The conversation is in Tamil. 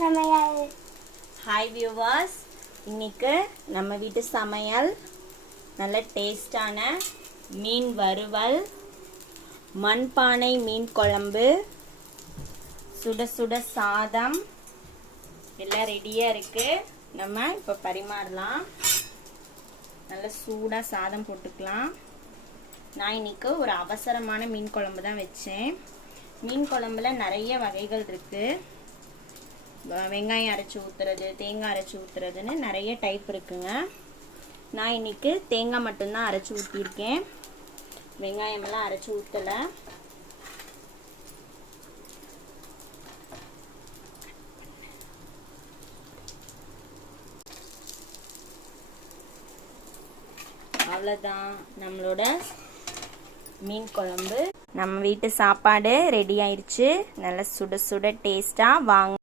சமையல். ஹாய் வியூவர்ஸ், இன்னைக்கு நம்ம வீட்டு சமையல் நல்ல டேஸ்டான மீன் வறுவல், மண்பானை மீன் குழம்பு, சுட சுட சாதம் எல்லாம் ரெடியாக இருக்குது. நம்ம இப்போ பரிமாறலாம். நல்ல சூடாக சாதம் போட்டுக்கலாம். நான் இன்னைக்கு ஒரு அவசரமான மீன் குழம்பு தான் வச்சேன். மீன் குழம்புல நிறைய வகைகள் இருக்குது. வெங்காயம் அரைச்சி ஊற்றுறது, தேங்காய் அரைச்சி ஊற்றுறதுன்னு நிறைய டைப் இருக்குங்க. நான் இன்னைக்கு தேங்காய் மட்டும்தான் அரைச்சி ஊற்றிருக்கேன். வெங்காயமெல்லாம் அரைச்சி ஊற்றலை. அவ்வளோதான், நம்மளோட மீன் குழம்பு, நம்ம வீட்டு சாப்பாடு ரெடி ஆயிடுச்சு. நல்ல சுட சுட டேஸ்ட்டாக. வாங்க